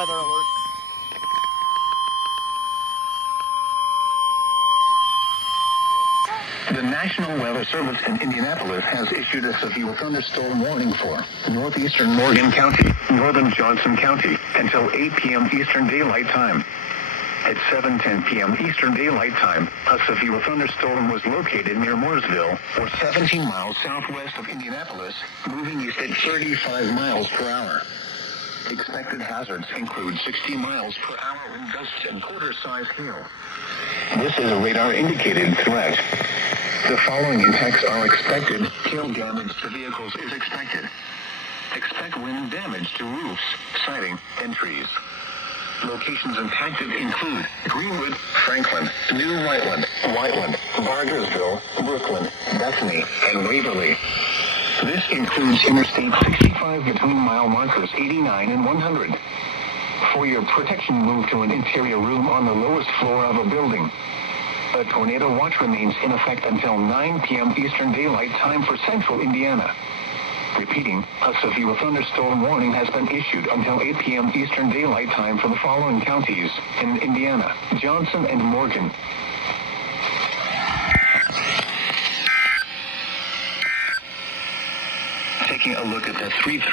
weather alert. The National Weather Service in Indianapolis has issued a severe thunderstorm warning for northeastern Morgan County, northern Johnson County, until 8 p.m. Eastern Daylight Time. At 7:10 p.m. Eastern Daylight Time, a severe thunderstorm was located near Mooresville, or 17 miles southwest of Indianapolis, moving east at 35 miles per hour. Expected hazards include 60 miles per hour wind gusts and quarter-size hail. This is a radar-indicated threat. The following impacts are expected. Hail damage to vehicles is expected. Expect wind damage to roofs, siding, and trees. Locations impacted include Greenwood, Franklin, New Whiteland, Bargersville, Brooklyn, Bethany, and Waverly. This includes Interstate 65 between mile markers 89 and 100. For your protection, move to an interior room on the lowest floor of a building. A tornado watch remains in effect until 9 p.m. Eastern Daylight Time for central Indiana. Repeating, a severe thunderstorm warning has been issued until 8 p.m. Eastern Daylight Time for the following counties in Indiana: Johnson and Morgan. Taking a look at the 3 through